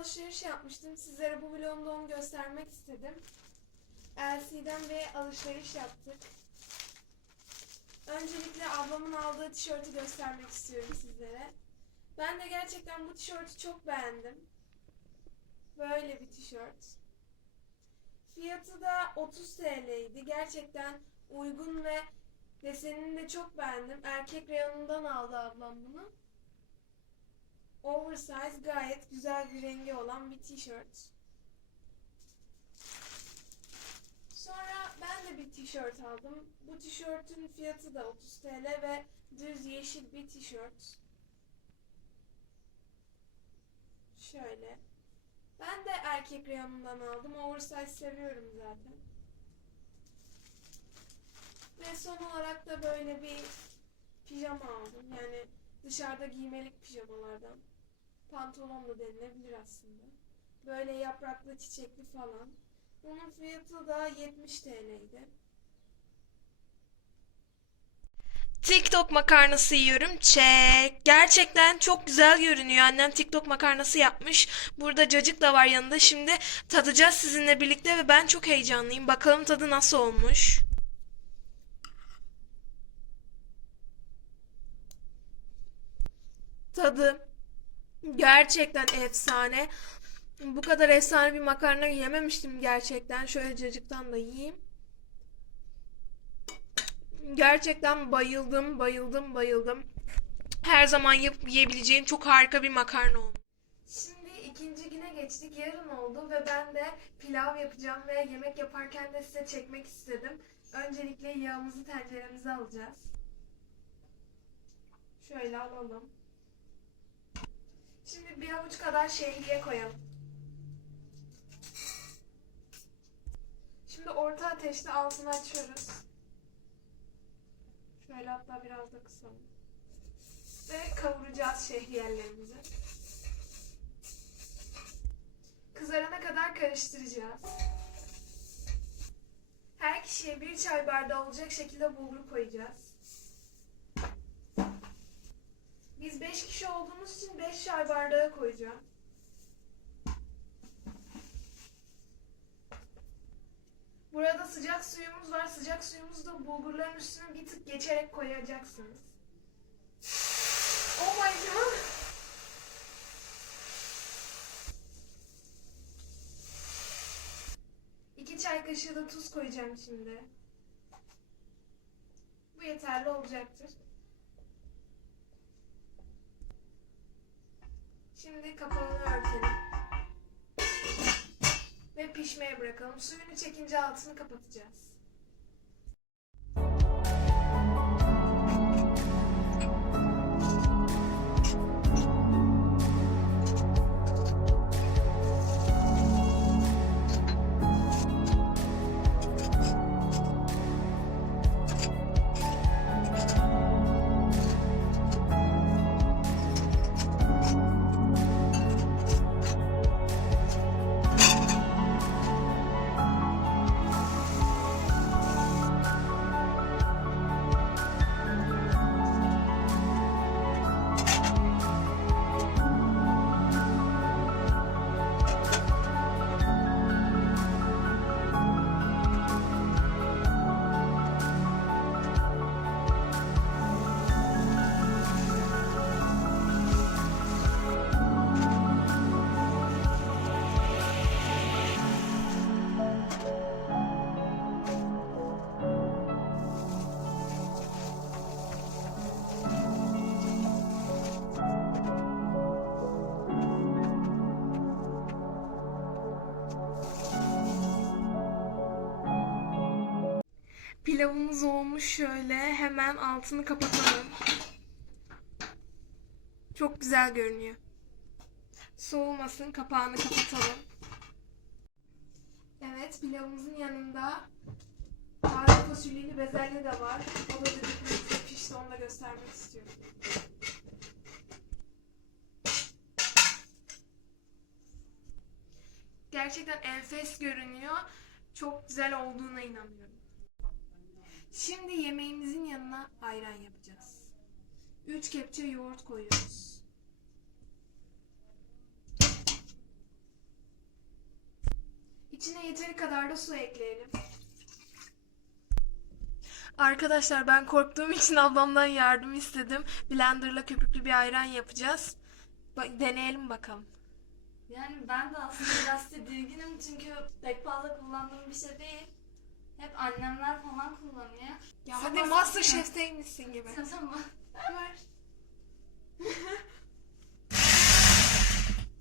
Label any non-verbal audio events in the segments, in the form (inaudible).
alışveriş yapmıştım. Sizlere bu vlogumda onu göstermek istedim. LC'den ve alışveriş yaptık. Öncelikle ablamın aldığı tişörtü göstermek istiyorum sizlere. Ben de gerçekten bu tişörtü çok beğendim. Böyle bir tişört. Fiyatı da 30 TL'ydi. Gerçekten uygun ve desenini de çok beğendim. Erkek reyonundan aldı ablam bunu. Oversize gayet güzel bir rengi olan bir tişört. Sonra ben de bir tişört aldım. Bu tişörtün fiyatı da 30 TL ve düz yeşil bir tişört. Şöyle. Ben de erkek reyonundan aldım. Oversize seviyorum zaten. Ve son olarak da böyle bir pijama aldım. Yani dışarıda giymelik pijamalardan. Pantolon da denilebilir aslında. Böyle yapraklı çiçekli falan. Bunun fiyatı da 70 TL'ydi. TikTok makarnası yiyorum. Çek. Gerçekten çok güzel görünüyor. Annem TikTok makarnası yapmış. Burada cacık da var yanında. Şimdi tadacağız sizinle birlikte ve ben çok heyecanlıyım. Bakalım tadı nasıl olmuş. Tadı gerçekten efsane. Bu kadar efsane bir makarna yememiştim gerçekten. Şöyle cacıktan da yiyeyim. Gerçekten bayıldım, bayıldım, bayıldım. Her zaman yapıp yiyebileceğim çok harika bir makarna oldu. Şimdi ikinci güne geçtik. Yarın oldu ve ben de pilav yapacağım ve yemek yaparken de size çekmek istedim. Öncelikle yağımızı tenceremize alacağız. Şöyle alalım. Şimdi bir avuç kadar şehriye koyalım. Şimdi orta ateşte altını açıyoruz. Şöyle hatta biraz da kısalım. Ve kavuracağız şehriyerlerimizi. Kızarana kadar karıştıracağız. Her kişiye bir çay bardağı olacak şekilde bulgur koyacağız. Biz 5 kişi olduğumuz için 5 çay bardağı koyacağım. Burada sıcak suyumuz var. Sıcak suyumuzu da bulgurların üstüne bir tık geçerek koyacaksınız. Oh my god! İki çay kaşığı da tuz koyacağım şimdi. Bu yeterli olacaktır. Şimdi kapağını örtelim. Ve pişmeye bırakalım. Suyunu çekince altını kapatacağız. Pilavımız olmuş şöyle. Hemen altını kapatalım. Çok güzel görünüyor. Soğumasın kapağını kapatalım. Evet pilavımızın yanında taze fasulyeli bezelye de var. O da dedik pişti onu da göstermek istiyorum. Gerçekten enfes görünüyor. Çok güzel olduğuna inanıyorum. Şimdi yemeğimizin yanına ayran yapacağız. 3 kepçe yoğurt koyuyoruz. İçine yeteri kadar da su ekleyelim. Arkadaşlar ben korktuğum için ablamdan yardım istedim. Blenderla köpüklü bir ayran yapacağız. Ba- deneyelim bakalım. Yani ben de aslında biraz tedirginim çünkü pek fazla kullandığım bir şey değil. Hep annemler falan kullanıyor. Ya Sen hadi bahsetsene. Masterchef'teymişsin gibi. Tamam. Ver. (laughs)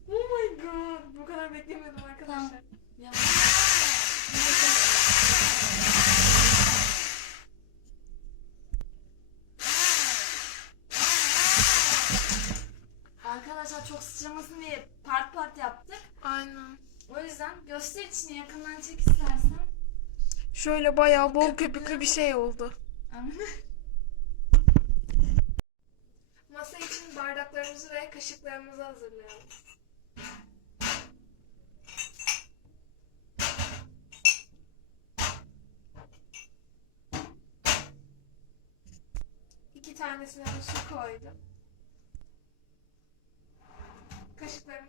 oh my god. Bu kadar beklemiyordum arkadaşlar. Arkadaşlar çok sıçramasın diye part part yaptık. Aynen. O yüzden göster içini yakından çek istersen. Şöyle bayağı bol köpüklü bir şey oldu. (laughs) Masa için bardaklarımızı ve kaşıklarımızı hazırlayalım. İki tanesine su koydum. Kaşıklarımızı da